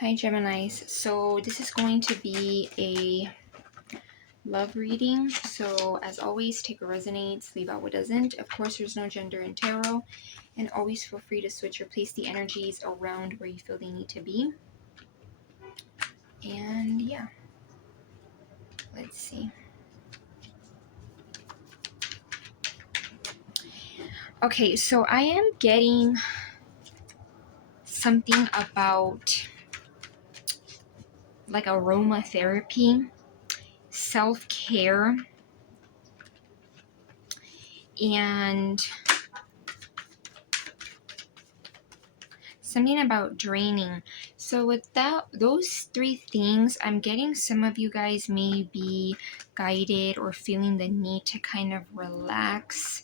Hi Geminis. So this is going to be a love reading. So as always, take what resonates, leave out what doesn't. Of course, there's no gender in tarot. And always feel free to switch or place the energies around where you feel they need to be. And yeah, let's see. Okay, so I am getting something about like aromatherapy, self-care, and something about draining. So with those three things, I'm getting some of you guys may be guided or feeling the need to kind of relax.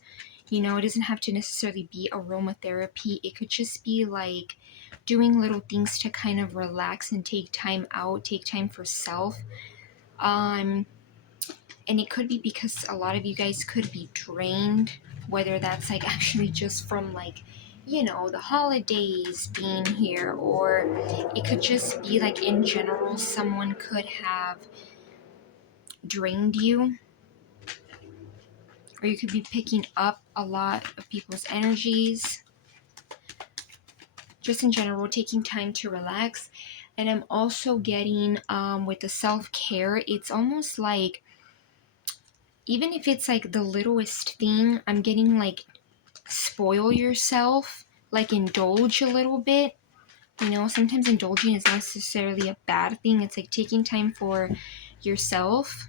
You know, it doesn't have to necessarily be aromatherapy. It could just be like doing little things to kind of relax and take time out, take time for self. And it could be because a lot of you guys could be drained, whether that's like actually just from like, you know, the holidays being here, or it could just be like in general, someone could have drained you, or you could be picking up a lot of people's energies. Just in general, taking time to relax. And I'm also getting with the self-care, it's almost like, even if it's like the littlest thing, I'm getting like spoil yourself, like indulge a little bit. You know, sometimes indulging is not necessarily a bad thing. It's like taking time for yourself.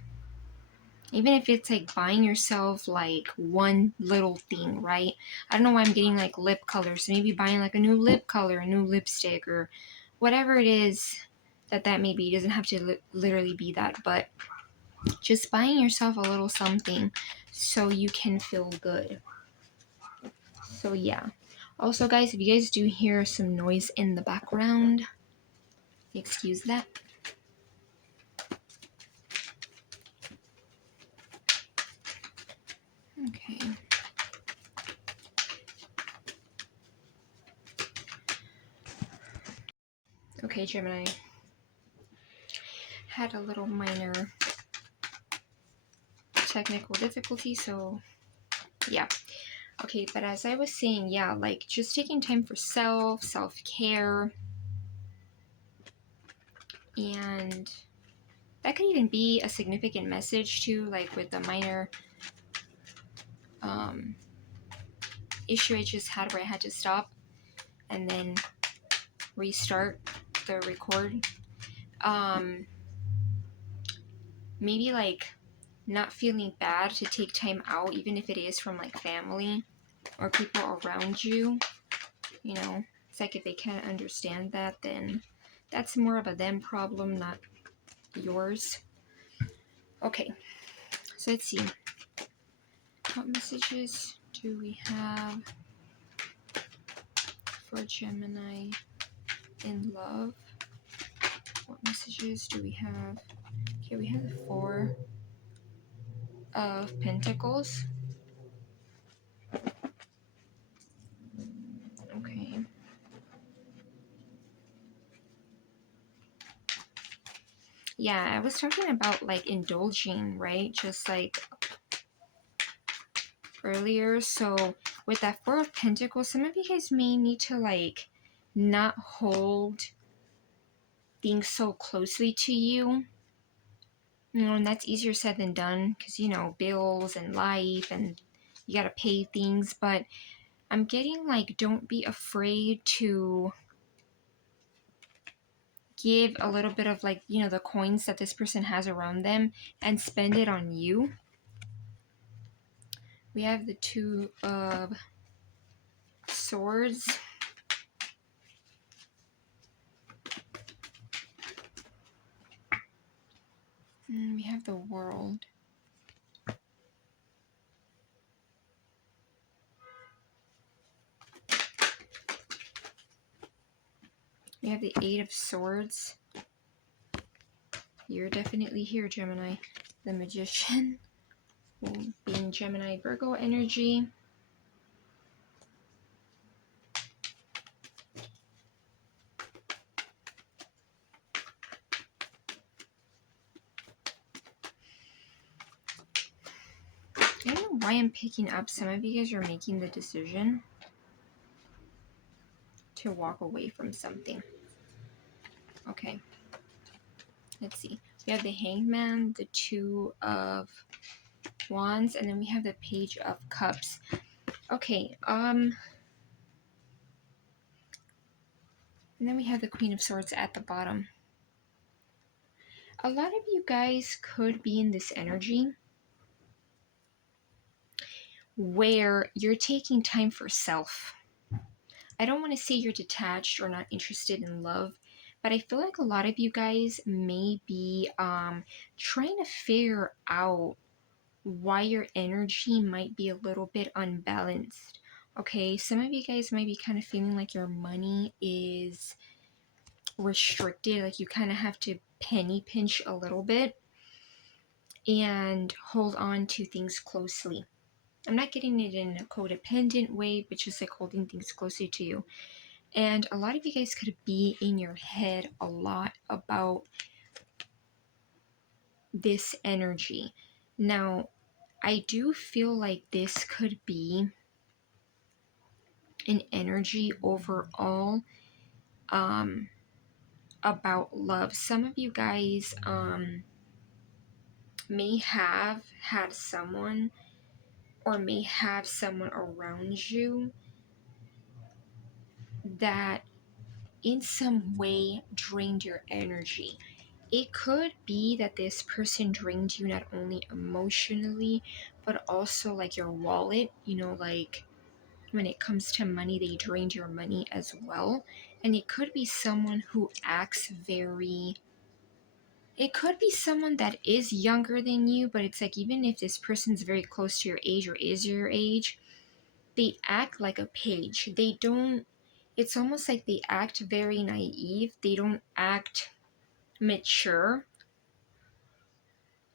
Even if it's like buying yourself like one little thing, right? I don't know why I'm getting like lip color. So maybe buying like a new lip color, a new lipstick, or whatever it is that may be. It doesn't have to literally be that, but just buying yourself a little something so you can feel good. So yeah. Also guys, if you guys do hear some noise in the background, excuse that. Okay. Okay, Gemini. Had a little minor technical difficulty, so yeah. Okay, but as I was saying, yeah, like just taking time for self-care, and that could even be a significant message too, like with the minor issue I just had where I had to stop and then restart the record. Maybe like not feeling bad to take time out, even if it is from like family or people around you. You know, it's like if they can't understand that, then that's more of a them problem, not yours. Okay, so let's see. What messages do we have for Gemini in love? What messages do we have? Okay, we have the Four of Pentacles. Okay. Yeah, I was talking about like indulging, right? Just like earlier. So with that Four of Pentacles, some of you guys may need to like not hold things so closely to you. You know, and that's easier said than done because, you know, bills and life and you got to pay things. But I'm getting like, don't be afraid to give a little bit of like, you know, the coins that this person has around them and spend it on you. We have the Two of Swords. And we have the World. We have the Eight of Swords. You're definitely here, Gemini. The Magician. Being Gemini Virgo energy. why I'm picking up some of you guys are making the decision to walk away from something. Okay, let's see. We have the Hangman, the Two of Wands, and then we have the Page of Cups. Okay, and then we have the Queen of Swords at the bottom. A lot of you guys could be in this energy where you're taking time for self. I don't want to say you're detached or not interested in love, but I feel like a lot of you guys may be trying to figure out why your energy might be a little bit unbalanced. Okay, some of you guys might be kind of feeling like your money is restricted, like you kind of have to penny pinch a little bit and hold on to things closely. I'm not getting it in a codependent way, but just like holding things closely to you. And a lot of you guys could be in your head a lot about this energy. Now, I do feel like this could be an energy overall about love. Some of you guys may have had someone or may have someone around you that in some way drained your energy. It could be that this person drained you not only emotionally, but also like your wallet, like when it comes to money, they drained your money as well. And it could be someone who acts very, it could be someone that is younger than you, but it's like even if this person's very close to your age or is your age, they act like a page. They don't, it's almost like they act very naive. They don't act mature,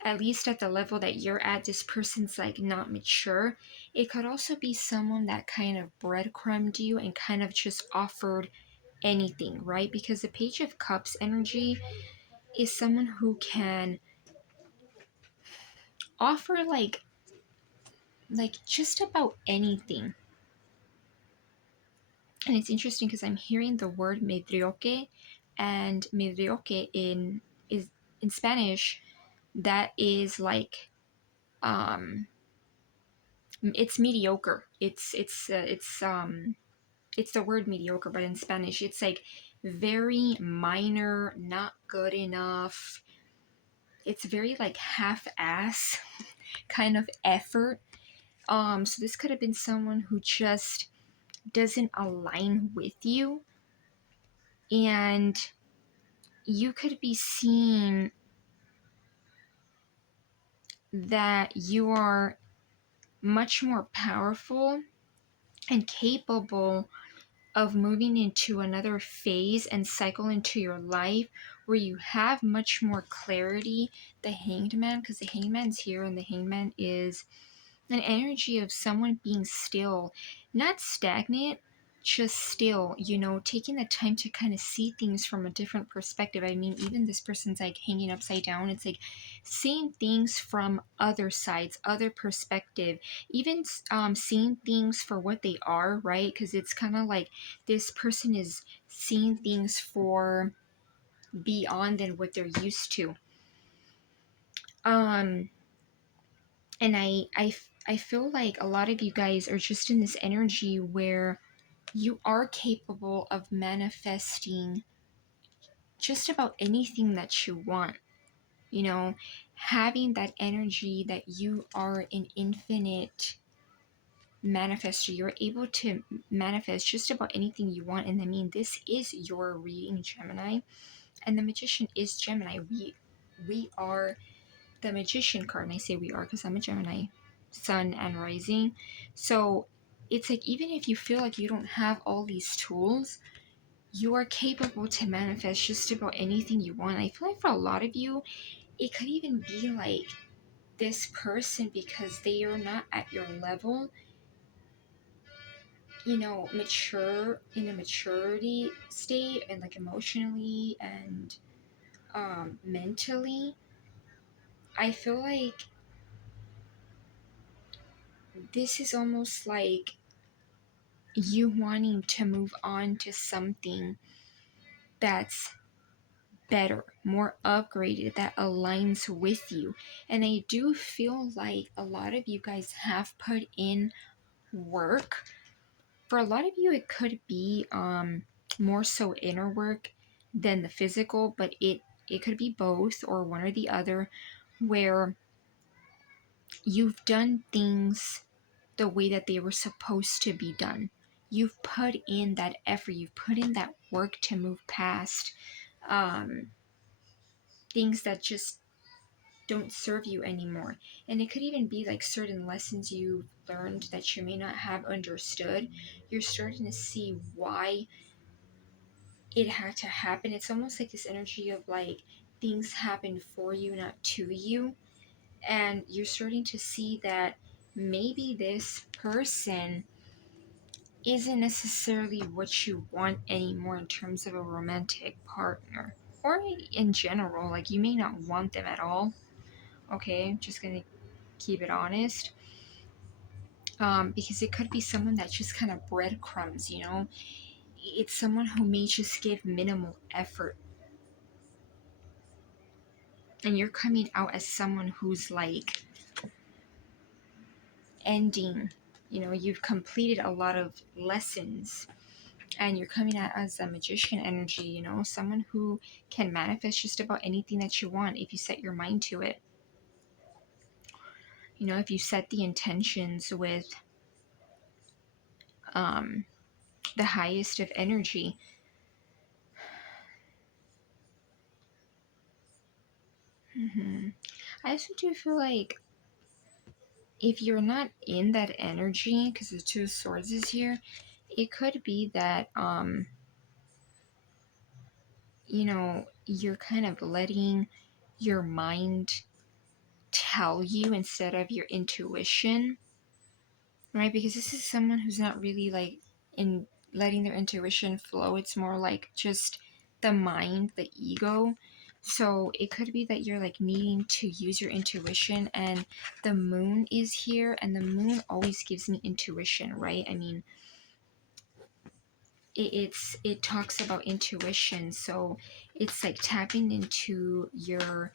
at least at the level that you're at. This person's like not mature. It could also be someone that kind of breadcrumbed you and kind of just offered anything, right? Because the Page of Cups energy is someone who can offer like just about anything. And it's interesting because I'm hearing the word medioque, and medioque in Spanish, that is like it's mediocre. It's the word mediocre, but in Spanish it's like very minor, not good enough. It's very like half-ass kind of effort. So this could have been someone who just doesn't align with you, and you could be seeing that you are much more powerful and capable of moving into another phase and cycle into your life where you have much more clarity. The Hanged Man, because the Hanged Man's here, and the Hanged Man is an energy of someone being still, not stagnant, just still, taking the time to kind of see things from a different perspective. I mean, even this person's like hanging upside down. It's like seeing things from other sides, other perspective, even seeing things for what they are, right? Because it's kind of like this person is seeing things for beyond than what they're used to. And I feel like a lot of you guys are just in this energy where you are capable of manifesting just about anything that you want. Having that energy that you are an infinite manifester. You're able to manifest just about anything you want. And I mean, this is your reading, Gemini. And the Magician is Gemini. We are the Magician card, and I say we are because I'm a Gemini, Sun and Rising. So it's like even if you feel like you don't have all these tools, you are capable to manifest just about anything you want. I feel like for a lot of you, it could even be like this person, because they are not at your level, mature in a maturity state, and like emotionally and mentally. I feel like this is almost like you wanting to move on to something that's better, more upgraded, that aligns with you. And I do feel like a lot of you guys have put in work. For a lot of you, it could be more so inner work than the physical, but it could be both or one or the other, where you've done things the way that they were supposed to be done. You've put in that effort, you've put in that work to move past um, things that just don't serve you anymore. And it could even be like certain lessons you've learned that you may not have understood. You're starting to see why it had to happen. It's almost like this energy of like things happen for you, not to you. And you're starting to see that maybe this person isn't necessarily what you want anymore in terms of a romantic partner, or in general. Like, you may not want them at all. Okay, I'm just gonna keep it honest. Because it could be someone that's just kind of breadcrumbs, you know? It's someone who may just give minimal effort. And you're coming out as someone who's like ending, you know, you've completed a lot of lessons, and you're coming out as a magician energy, you know, someone who can manifest just about anything that you want if you set your mind to it. You know, if you set the intentions with um, the highest of energy. I also do feel like if you're not in that energy, because the Two of Swords is here, it could be that you know, you're kind of letting your mind tell you instead of your intuition, right? Because this is someone who's not really like in letting their intuition flow. It's more like just the mind, the ego. So it could be that you're like needing to use your intuition, and the moon is here, and the moon always gives me intuition, right? I mean, it talks about intuition, so it's like tapping into your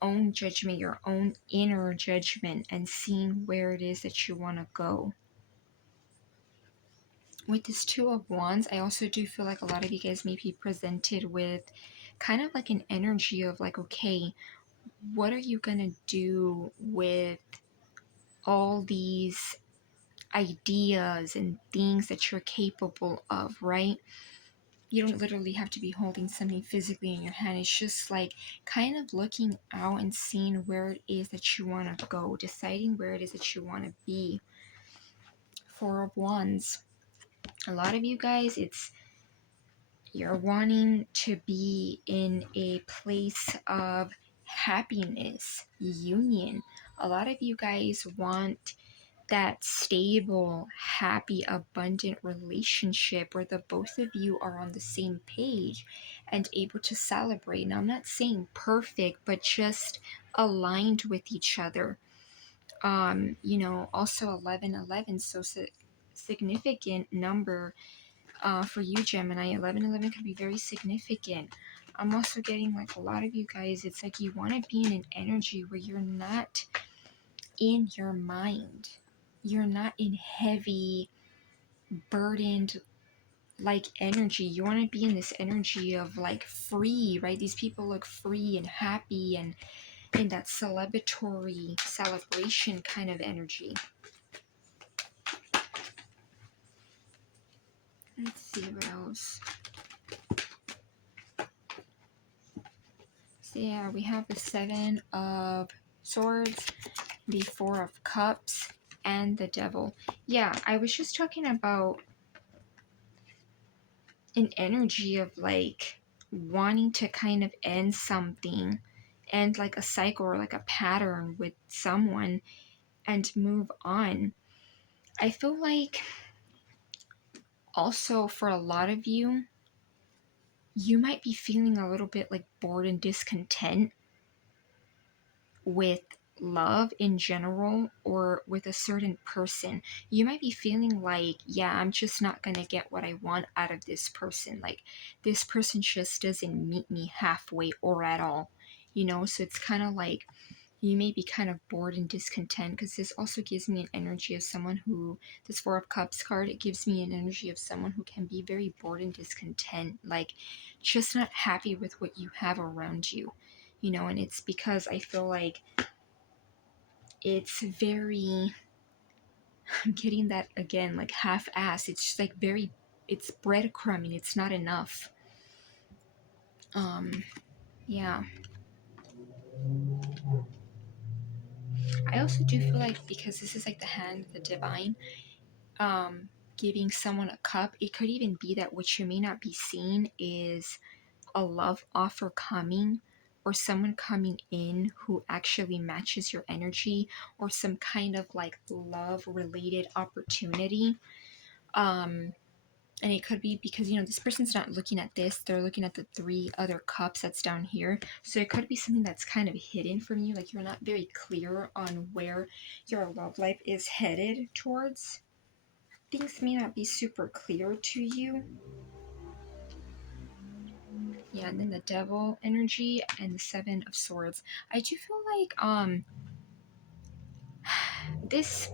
own judgment, your own inner judgment, and seeing where it is that you want to go. With this Two of Wands, I also do feel like a lot of you guys may be presented with kind of like an energy of like, okay, what are you gonna do with all these ideas and things that you're capable of, right? You don't literally have to be holding something physically in your hand. It's just like kind of looking out and seeing where it is that you want to go, deciding where it is that you want to be. Four of Wands. A lot of you guys, it's you're wanting to be in a place of happiness, union. A lot of you guys want that stable, happy, abundant relationship where the both of you are on the same page and able to celebrate. Now, I'm not saying perfect, but just aligned with each other. You know, also 1111, so significant number for you, Gemini. 1111 could be very significant. I'm also getting like a lot of you guys, it's like you want to be in an energy where you're not in your mind. You're not in heavy, burdened like energy. You want to be in this energy of like free, right? These people look free and happy and in that celebratory celebration kind of energy. Let's see what else. So yeah, we have the Seven of Swords, the Four of Cups, and the Devil. Yeah, I was just talking about an energy of like wanting to kind of end something, and like a cycle or like a pattern with someone and move on. I feel like also for a lot of you, you might be feeling a little bit like bored and discontent with love in general or with a certain person, you might be feeling like, yeah, I'm just not gonna get what I want out of this person. Like, this person just doesn't meet me halfway or at all, you know? So it's kind of like you may be kind of bored and discontent, because this also gives me an energy of someone who, this Four of Cups card, it gives me an energy of someone who can be very bored and discontent, like just not happy with what you have around you, you know? And it's because I feel like it's very, I'm getting that again, like half-ass. It's just like very, it's breadcrumbing. It's not enough. Um, yeah. I also do feel like, because this is like the hand of the divine, um, giving someone a cup, it could even be that what you may not be seeing is a love offer coming, or someone coming in who actually matches your energy, or some kind of like love related opportunity. Um, and it could be because, you know, this person's not looking at this, they're looking at the three other cups that's down here. So it could be something that's kind of hidden from you, like you're not very clear on where your love life is headed towards. Things may not be super clear to you. Yeah, and then the devil energy and the seven of swords. I do feel like this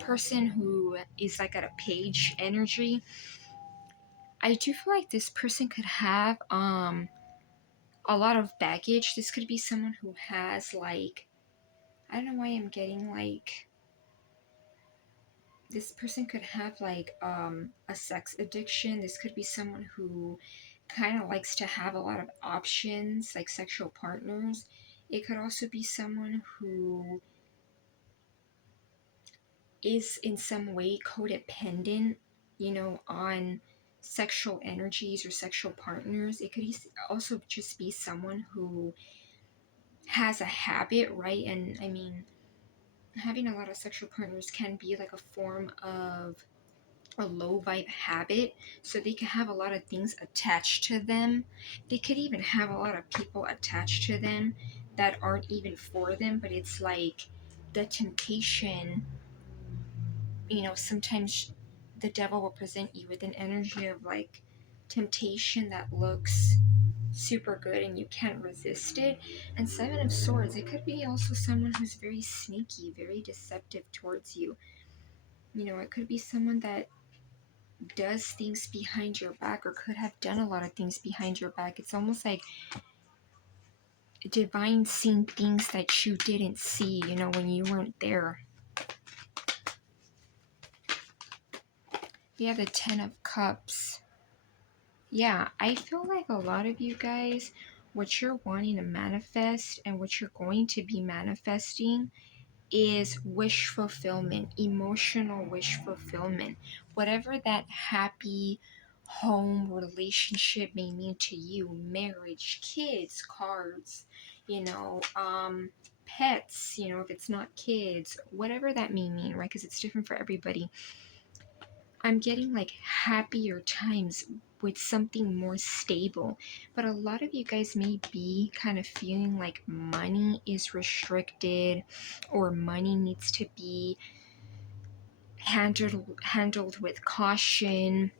person who is like at a page energy, I do feel like this person could have a lot of baggage. This could be someone who has like, I don't know why I'm getting like, this person could have like a sex addiction. This could be someone who kind of likes to have a lot of options, like sexual partners. It could also be someone who is in some way codependent, you know, on sexual energies or sexual partners. It could also just be someone who has a habit, right? And I mean, having a lot of sexual partners can be like a form of a low vibe habit. So they can have a lot of things attached to them. They could even have a lot of people attached to them that aren't even for them, but it's like the temptation, you know, sometimes the devil will present you with an energy of like temptation that looks super good and you can't resist it. And seven of swords, it could be also someone who's very sneaky, very deceptive towards you. You know, it could be someone that does things behind your back, or could have done a lot of things behind your back. It's almost like divine seeing things that you didn't see, you know, when you weren't there. We have the Ten of Cups. Yeah, I feel like a lot of you guys, what you're wanting to manifest and what you're going to be manifesting is wish fulfillment, emotional wish fulfillment. Whatever that happy home relationship may mean to you, marriage, kids, cards, you know, pets, you know, if it's not kids, whatever that may mean, right? Because it's different for everybody. I'm getting like happier times with something more stable. But a lot of you guys may be kind of feeling like money is restricted, or money needs to be handled with caution.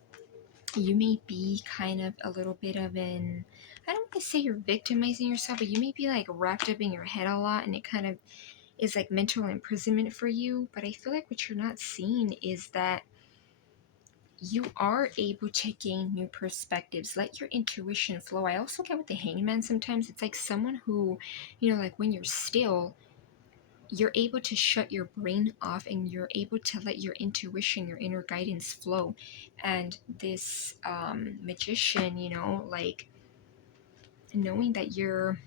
You may be kind of a little bit of an, I don't want to say you're victimizing yourself, but you may be like wrapped up in your head a lot, and it kind of is like mental imprisonment for you. But I feel like what you're not seeing is that you are able to gain new perspectives. Let your intuition flow. I also get with the hangman sometimes. It's like someone who, you know, like when you're still, you're able to shut your brain off and you're able to let your intuition, your inner guidance flow. And this magician, you know, like knowing that you're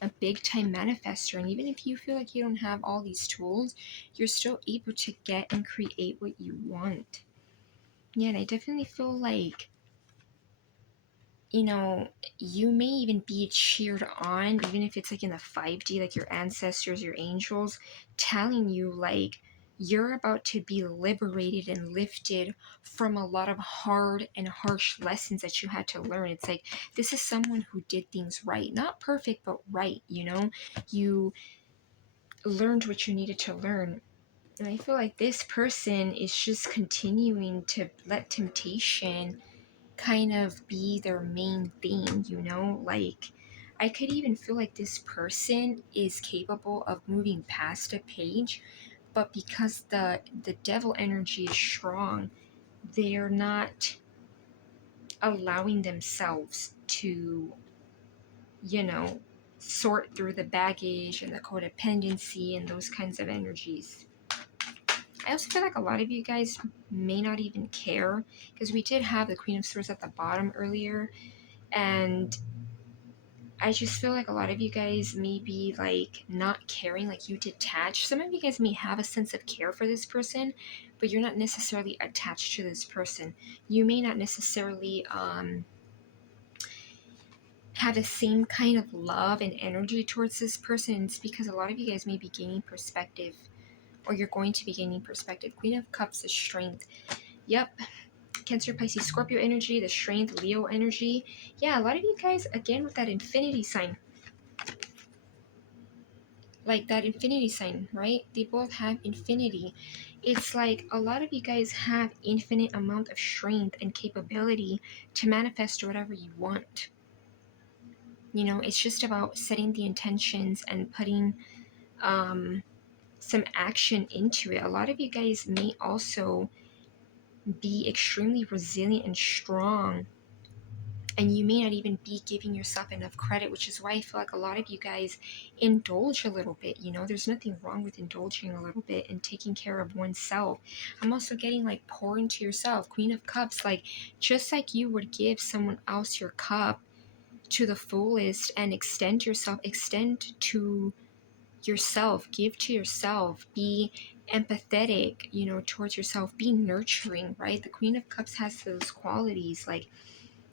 a big time manifester, and even if you feel like you don't have all these tools, you're still able to get and create what you want. Yeah, and I definitely feel like, you know, you may even be cheered on, even if it's like in the 5D, like your ancestors, your angels, telling you like you're about to be liberated and lifted from a lot of hard and harsh lessons that you had to learn. It's like this is someone who did things right, not perfect, but right, you know? You learned what you needed to learn. And I feel like this person is just continuing to let temptation kind of be their main thing, you know? Like, I could even feel like this person is capable of moving past a page, but because the devil energy is strong, they're not allowing themselves to, you know, sort through the baggage and the codependency and those kinds of energies. I also feel like a lot of you guys may not even care, because we did have the Queen of Swords at the bottom earlier, and I just feel like a lot of you guys may be like not caring, like you detach. Some of you guys may have a sense of care for this person, but you're not necessarily attached to this person. You may not necessarily have the same kind of love and energy towards this person. It's because a lot of you guys may be gaining perspective, or you're going to be gaining perspective. Queen of Cups is strength. Yep. Cancer, Pisces, Scorpio energy, the strength, Leo energy. Yeah, a lot of you guys, again, with that infinity sign. Like that infinity sign, right? They both have infinity. It's like a lot of you guys have infinite amount of strength and capability to manifest whatever you want. You know, it's just about setting the intentions and putting some action into it. A lot of you guys may also be extremely resilient and strong, and you may not even be giving yourself enough credit, which is why I feel like a lot of you guys indulge a little bit. You know, there's nothing wrong with indulging a little bit and taking care of oneself. I'm also getting like pour into yourself. Queen of Cups, like just like you would give someone else your cup to the fullest and extend yourself, extend to yourself, give to yourself, be empathetic, you know, towards yourself, be nurturing, right? The Queen of Cups has those qualities. Like,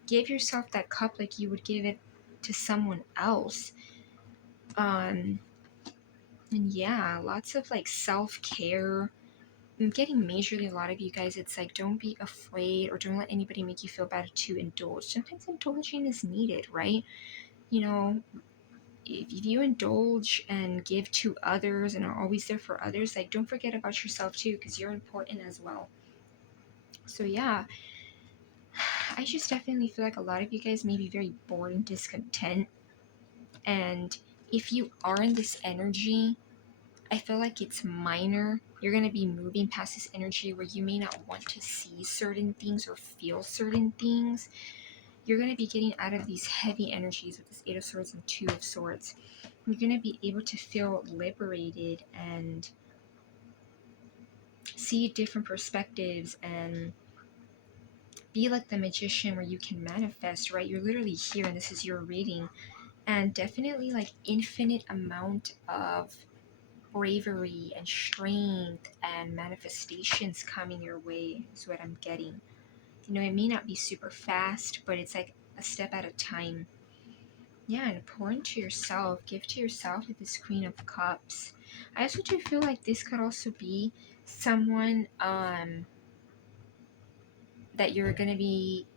give yourself that cup like you would give it to someone else. And yeah, lots of like self-care. I'm getting majorly a lot of you guys, it's like, don't be afraid or don't let anybody make you feel bad to indulge. Sometimes indulging is needed, right? You know, if you indulge and give to others and are always there for others, like, don't forget about yourself too, because you're important as well. So yeah, I just definitely feel like a lot of you guys may be very bored and discontent. And if you are in this energy, I feel like it's minor. You're going to be moving past this energy where you may not want to see certain things or feel certain things. You're going to be getting out of these heavy energies with this Eight of Swords and Two of Swords. You're going to be able to feel liberated and see different perspectives and be like the magician where you can manifest, right? You're literally here and this is your reading. And definitely like infinite amount of bravery and strength and manifestations coming your way is what I'm getting. You know, it may not be super fast, but it's like a step at a time. Yeah, and pour into yourself, give to yourself with this Queen of Cups. I also do feel like this could also be someone that you're gonna be,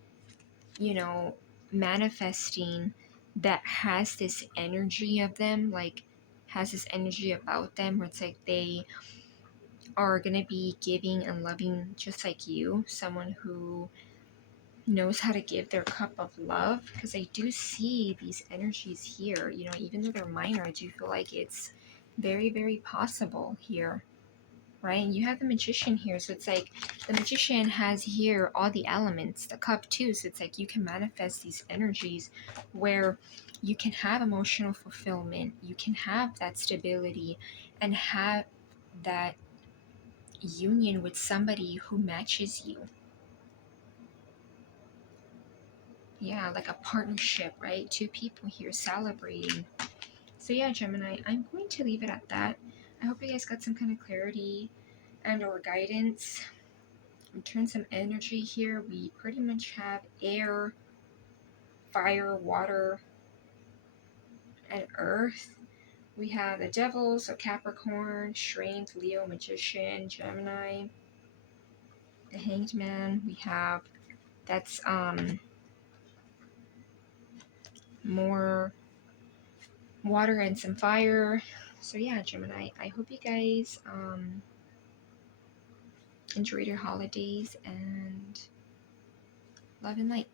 you know, manifesting, that has this energy of them, like has this energy about them where it's like they are going to be giving and loving just like you, someone who knows how to give their cup of love. Because I do see these energies here, you know, even though they're minor, I do feel like it's very, very possible here, right? And you have the magician here, so it's like the magician has here all the elements, the cup too, so it's like you can manifest these energies where you can have emotional fulfillment, you can have that stability and have that union with somebody who matches you. Yeah, like a partnership, right? Two people here celebrating. So yeah, Gemini, I'm going to leave it at that. I hope you guys got some kind of clarity and or guidance. Turn some energy here. We pretty much have air, fire, water, and earth. We have the devil, so Capricorn, strength, Leo, magician, Gemini, the hanged man. We have that's more water and some fire. So yeah, Gemini, I hope you guys enjoyed your holidays, and love and light.